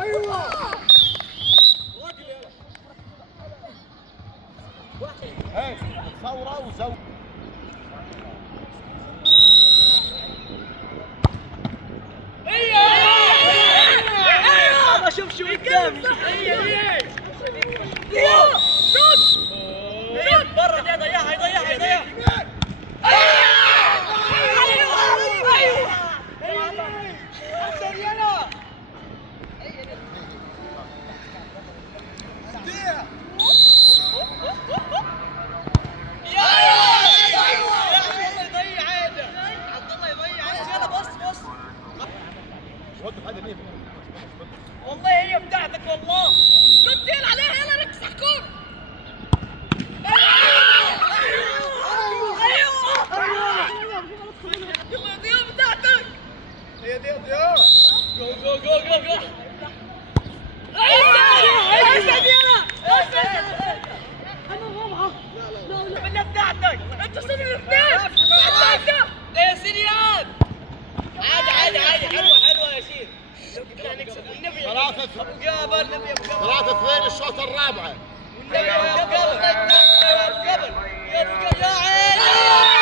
ايوه هاي ثوره وزو ايوه شوف شو قدامي برا يضيعها يضيعها والله هي بتاعتك والله شو تقيل عليها يلا ركز على الكورة يلا ضياء بتاعتك هي دي ضياء جو جو جو جو جو اسد يلا اسد انا رابعة لا منها بتاعتك انت صرت الاثنين يا سريان عادي حلوة يا سيد لو قدرنا نكسب والنبي ثلاثة ابو جابر نبي ابو جابر 3-2 الشوط الرابع والنبي يا ابو جابر يا ابو جابر يا عيني